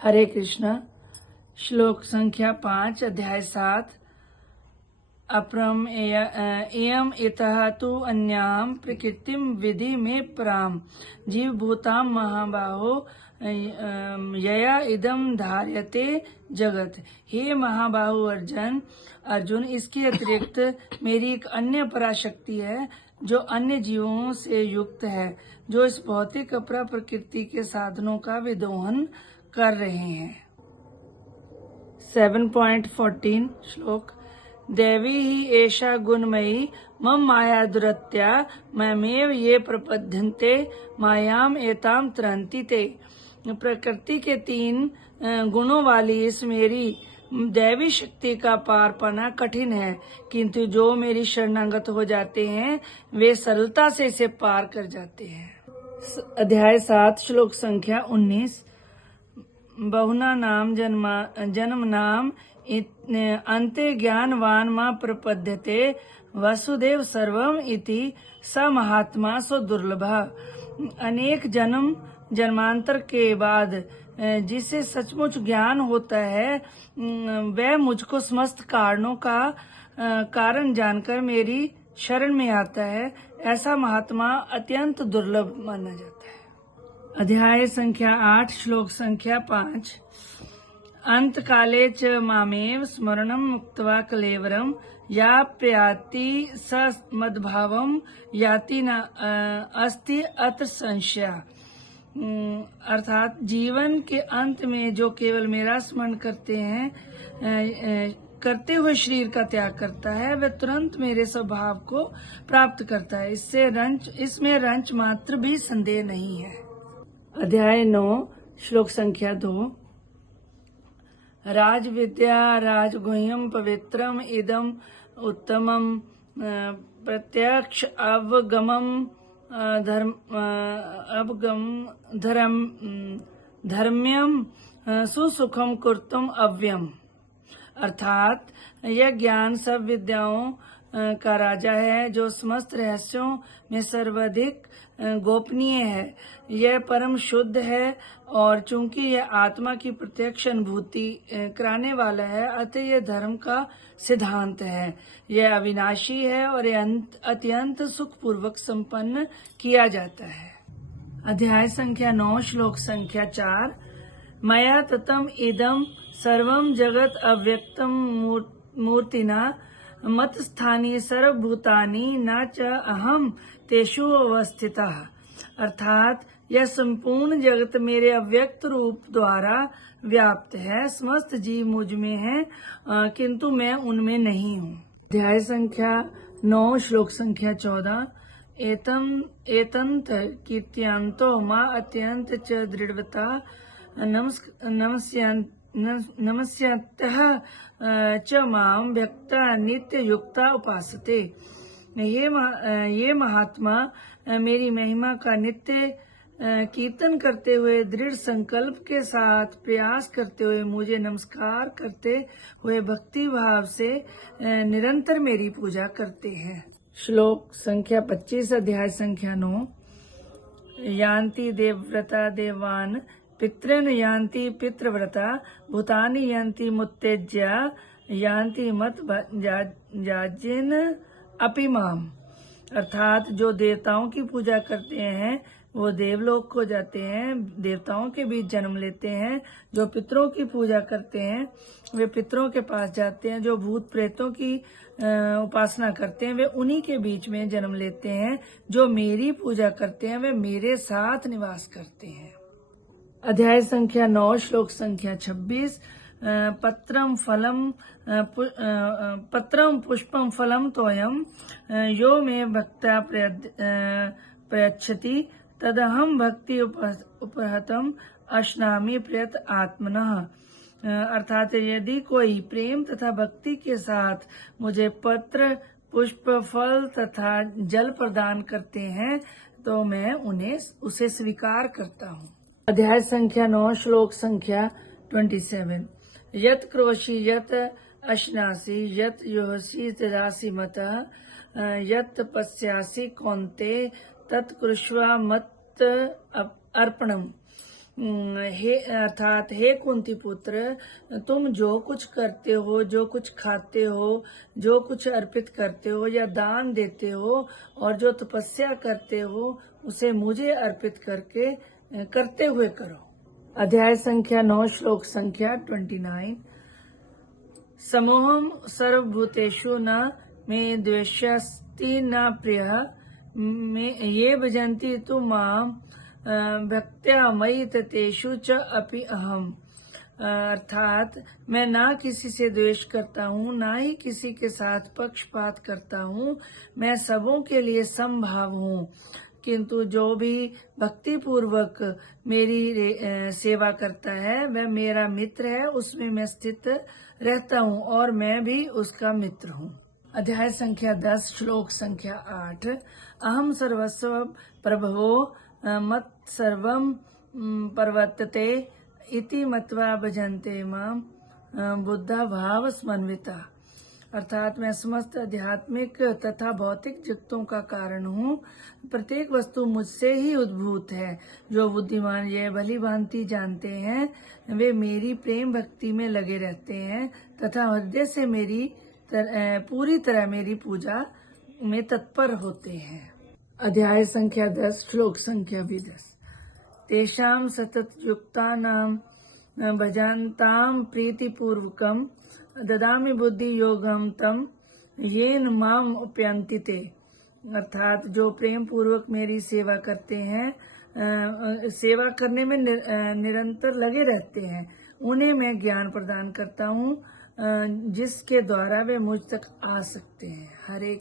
हरे कृष्ण। श्लोक संख्या 5 अध्याय 7। अपरम एयम इतः तु अन्याम प्रकृतिम विधि में पराम जीव भूताम महाबाहो यया इदम धार्यते जगत। हे महाबाहु अर्जुन, इसके अतिरिक्त मेरी एक अन्य पराशक्ति है जो अन्य जीवों से युक्त है, जो इस भौतिक अपरा प्रकृति के साधनों का विदोहन कर रहे हैं। 7.14 श्लोक। देवी ही एषा गुणमयी मम माया दुरत्या ममेव ये प्रपद्यन्ते मायाम एताम तरन्ति ते। प्रकृति के 3 गुणों वाली इस मेरी दैवी शक्ति का पार पाना कठिन है, किंतु जो मेरी शरणागत हो जाते हैं वे सरलता से इसे पार कर जाते हैं। अध्याय 7 श्लोक संख्या 19। बहुना नाम जन्म नाम अन्ते ज्ञानवान मां प्रपद्यते वसुदेव सर्वम इति स महात्मा सो दुर्लभ। अनेक जन्मांतर के बाद जिसे सचमुच ज्ञान होता है वह मुझको समस्त कारणों का कारण जानकर मेरी शरण में आता है। ऐसा महात्मा अत्यंत दुर्लभ माना जाता है। अध्याय संख्या 8 श्लोक संख्या 5। अंत काले च मामेव स्मरणं मुक्त्वा कलेवरं या प्रयाति स मद्भावं याति न अस्ति अत्र संशय। अर्थात जीवन के अंत में जो केवल मेरा स्मरण करते हुए शरीर का त्याग करता है वह तुरंत मेरे स्वभाव को प्राप्त करता है। इसमें रंच मात्र भी संदेह नहीं है। अध्याय 9 श्लोक संख्या 2। राज विद्या राजगुह्यम पवित्रम इदम उत्तमम प्रत्यक्ष अवगम धर्म्यम सुसुखम कुर्तुम अव्यम। अर्थात यह ज्ञान सब विद्याओं का राजा है जो समस्त रहस्यों में सर्वाधिक गोपनीय है। यह परम शुद्ध है और चूंकि यह आत्मा की प्रत्यक्ष अनुभूति कराने वाला है अतः यह धर्म का सिद्धांत है। यह अविनाशी है और यह अत्यंत सुखपूर्वक संपन्न किया जाता है। अध्याय संख्या 9 श्लोक संख्या 4। मया ततम इदम सर्वम जगत अव्यक्तम मूर्तिना मत स्थानी सर्वभूतानि न च अहम तेषु अवस्थितः। अर्थात यह संपूर्ण जगत मेरे अव्यक्त रूप द्वारा व्याप्त है। समस्त जीव मुझ में हैं किंतु मैं उनमें नहीं हूँ। अध्याय संख्या 9 श्लोक संख्या 14। एतंत कीर्त्यांतो मां अत्यंत च दृढ़वता नमस्यतः च मां व्यक्ता नित्य युक्ता उपासते। ये महात्मा मेरी महिमा का नित्य कीर्तन करते हुए दृढ़ संकल्प के साथ प्रयास करते हुए मुझे नमस्कार करते हुए भक्ति भाव से निरंतर मेरी पूजा करते हैं। श्लोक संख्या 25 अध्याय संख्या 9। यान्ति देवव्रता देवान् पितॄन् यान्ति पितृव्रता भूतानि यान्ति मुत्तेज्या यान्ति मत जाजिन अपि माम। अर्थात जो देवताओं की पूजा करते हैं वो देवलोक को जाते हैं, देवताओं के बीच जन्म लेते हैं। जो पितरों की पूजा करते हैं वे पितरों के पास जाते हैं। जो भूत प्रेतों की उपासना करते हैं वे उन्हीं के बीच में जन्म लेते हैं। जो मेरी पूजा करते हैं वे मेरे साथ निवास करते हैं। अध्याय संख्या 9 श्लोक संख्या 26। पत्रम पुष्पम फलम तोयम यो मे भक्त्या प्रयच्छति तदहम भक्ति उपहतम अश्नामि प्रयत आत्मनः। अर्थात यदि कोई प्रेम तथा भक्ति के साथ मुझे पत्र पुष्प फल तथा जल प्रदान करते हैं तो मैं उसे स्वीकार करता हूँ। अध्याय संख्या 9 श्लोक संख्या 27। यत क्रोशी यत अश्नासी यत योषि तदासी मतः यत पश्यासी कौन्ते तत्कुरुष्व मत अर्पणम। हे अर्थात हे कुंती पुत्र, तुम जो कुछ करते हो, जो कुछ खाते हो, जो कुछ अर्पित करते हो या दान देते हो और जो तपस्या करते हो, उसे मुझे अर्पित करते हुए करो। अध्याय संख्या 9 श्लोक संख्या 29। समोहम सर्वभूतेषु न मे द्वेष्यस्ति न प्रियः मे ये भजन्ति तु माम भक्त्या मयि तेषु च अपि अहम। अर्थात मैं ना किसी से द्वेष करता हूँ, ना ही किसी के साथ पक्षपात करता हूँ। मैं सबों के लिए समभाव हूँ, किंतु जो भी भक्ति पूर्वक मेरी सेवा करता है वह मेरा मित्र है, उसमें मैं स्थित रहता हूँ और मैं भी उसका मित्र हूँ। अध्याय संख्या 10 श्लोक संख्या 8। अहम सर्वस्व प्रभवो मत सर्वम प्रवर्तते इति मत्वा भजन्ते माम बुद्धा भाव समन्विता। अर्थात मैं समस्त आध्यात्मिक तथा भौतिक जगतों का कारण हूँ। प्रत्येक वस्तु मुझसे ही उद्भूत है। जो बुद्धिमान यह भली भांति जानते हैं वे मेरी प्रेम भक्ति में लगे रहते हैं तथा हृदय से पूरी तरह मेरी पूजा में तत्पर होते हैं। अध्याय संख्या 10 श्लोक संख्या 20। तेषां सतत युक्तानां भजन्तां प्रीतिपूर्वकं ददामि बुद्धि योगम तम येन माम उपयन्ति ते। अर्थात जो प्रेम पूर्वक मेरी सेवा करते हैं, सेवा करने में निरंतर लगे रहते हैं, उन्हें मैं ज्ञान प्रदान करता हूँ जिसके द्वारा वे मुझ तक आ सकते हैं। हरे